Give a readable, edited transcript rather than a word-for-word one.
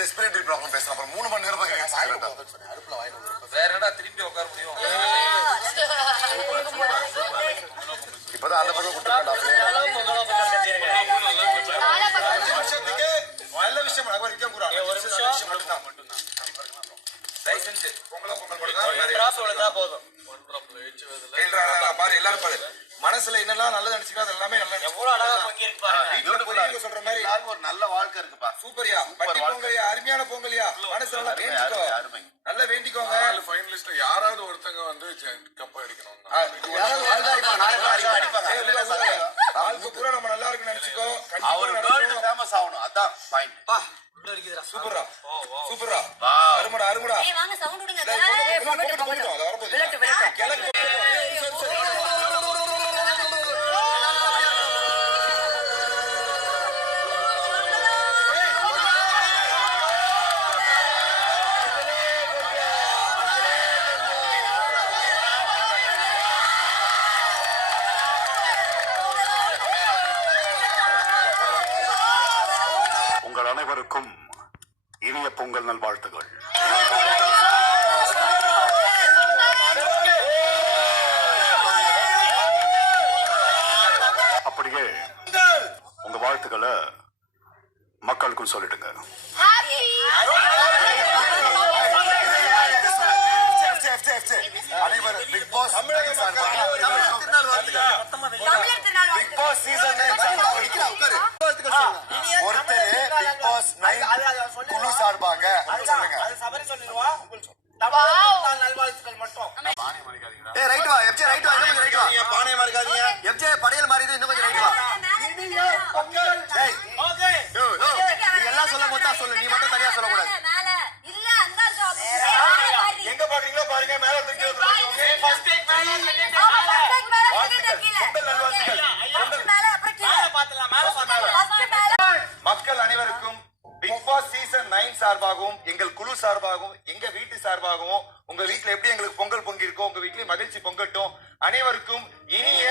Respiratory problem பேசலாம். அப்புறம் 3 மணி நேரம் அடுப்புல வாயில வேற என்னடா திருப்பி உட்கார முடியும்? இப்பதான் அந்த பக்கம் கொடுத்துருக்கா. நல்ல விஷயம் பாரு. எல்லாரும் பாரு, மனசுல என்னெல்லாம் நல்லது நினைச்சுக்கோ அது எல்லாமே நல்ல சொல்ற மாதிரி ஒரு நல்ல வாழ்க்கை இருக்குப்பா. சூப்பரியா. பட்டி பொங்கலியா, அருமையான பொங்கலியா. மனசுல நல்லா வேண்டிக்கோ, நல்லா வேண்டிக்கோங்க. ஃபைனலிஸ்ட் யாராவது ஒருத்தங்க வந்து கப் அடிக்கணும். நம்ம நல்லா இருக்குன்னு நினைச்சுக்கோ. அவர் வேர்ல்ட் ஃபேமஸ் ஆகணும். அதான் பாயிண்ட். சூப்பரா சூப்பரா. அருமடா அருமடா. வாங்க சவுண்ட் விடுங்க. உங்கள் அனைவருக்கும் இனிய பொங்கல் நல்வாழ்த்துகள். அப்படியே உங்க வாழ்த்துக்களை மக்களுக்கும் சொல்லிடுங்க. அனைவரும் Bigg Boss Bigg Boss season ஒருத்தர் பிக் பாஸ் 9 குழு சார்பாக சொல்லுங்க. ரைட் வா எஃப்ஜே, ரைட் வா, இன்னும் ரைட் வா. பானை மார்க்காதீங்க. எஃப்ஜே படையல் மாதிரி இன்னும் கொஞ்சம் ரைட் வா. ஓகே நீ எல்லாம் சொல்ல மொத்தம் சொல்லு, நீ மட்டும் தனியா சொல்ல கூடாது. இல்ல அந்த ஜாப் எங்க பாக்குறீங்களோ பாருங்க. மேல தூக்கி ஓகே. ஃபர்ஸ்ட் டேக் மேல செகண்ட் டேக் கீழ. மேல அப்புறம் கீழ பாத்தலாம். மேல மக்கள் அனைவருக்கும் பிக் பாஸ் சீசன் 9 சார்பாகவும் எங்கள் குழு சார்பாகவும் எங்க வீட்டு சார்பாகவும் உங்க வீட்டுல எப்படி எங்களுக்கு பொங்கல் பொங்கி இருக்கோ உங்க வீட்லயும் மகிழ்ச்சி பொங்கட்டும். அனைவருக்கும் இனிய